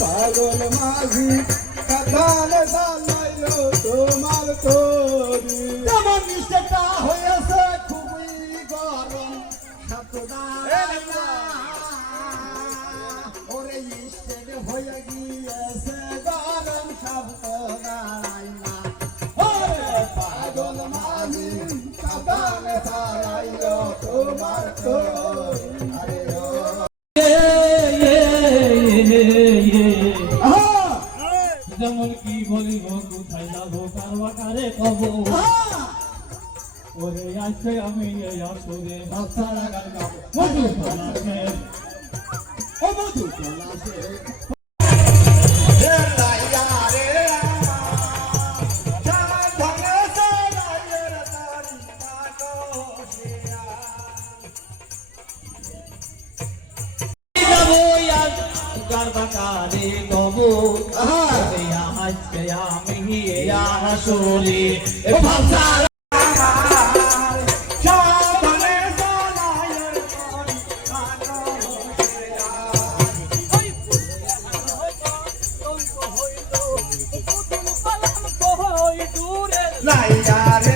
পাগল মাঝি কাঁদাল চালাইলো তোমার তোরি আমার নিষ্ঠটা হয়েছে খুবই গরম ওরে ইষ্টের হয়ে গিয়েছে গরম শব্দ গাইলা ওরে পাগল মাঝি কাঁদাল চালাইলো তোমার তোরি যেমন কি বলিব কোথায় যাবো কারবাকারে কব ওরে আজকে আমি আসরে বাচ্চারা গান গাবো মধু পলাশে ও মধু পলাশে কারবাকারে কব আজকে আমি আসরে বাচ্চারা লাইয়া